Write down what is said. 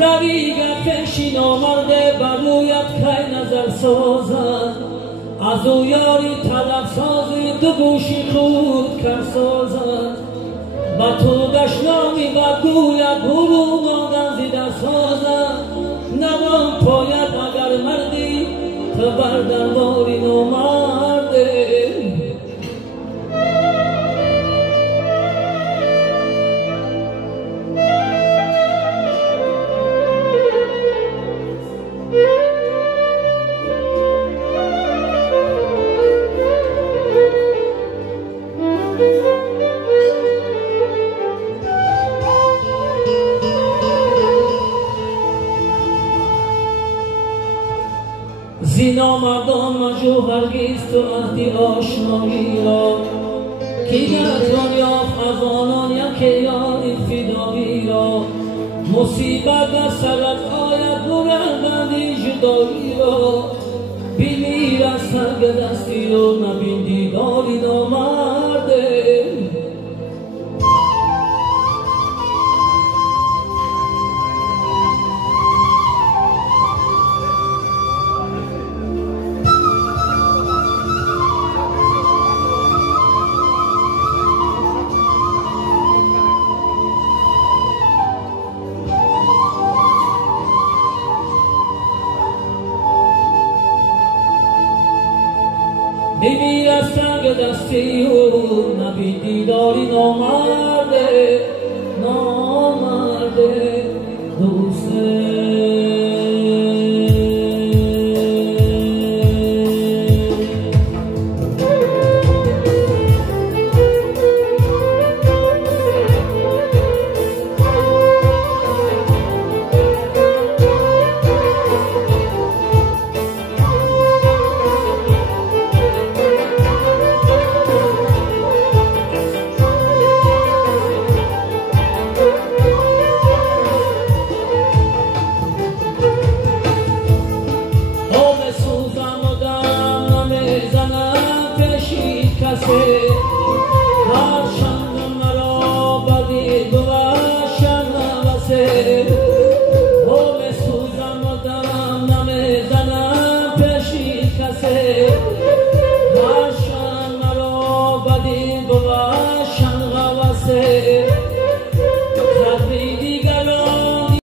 رویگر پیشی نامرده بر رویت که نظر سازد از او یاری طلب سازی دو گوشی خود کر سازد و تو دشنامی و گوید برون آدم زیده سازد نوان پاید اگر مردی تو بر درباری نامرده زینا مردان مجو هرگیز تو عهدی آشنایی را کی نتوان یافت از آنان یکی یاری فدایی را مصیبت در سرت آید برندنی جدایی را بمیر از سنگ دستی و نبین دیداری نامرده بمیر از سنگ دستی و نبی دیداری نامرده